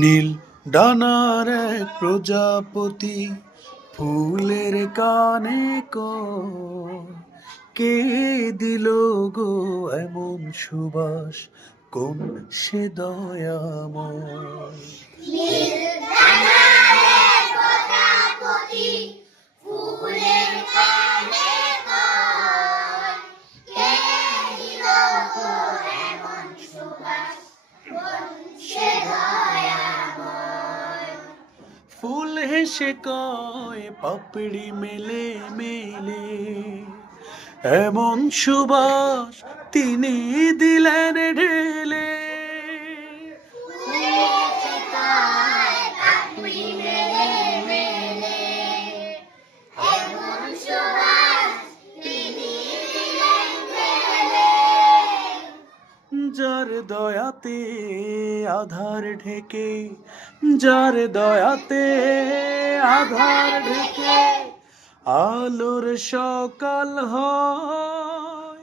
নীল ডানার এক প্রজাপতি ফুলের কানে কে দিল গো এমন সুবাস, কোন সে দয়াময়। ফুল হেসে কয় পাপড়ি মেলে মেলে, এমন সুবাস তিনি দিলেন ঢেলে। যার দয়াতে আধার ঢেকে, যার দয়াতে আধার ঢেকে আলোর সকাল হয়।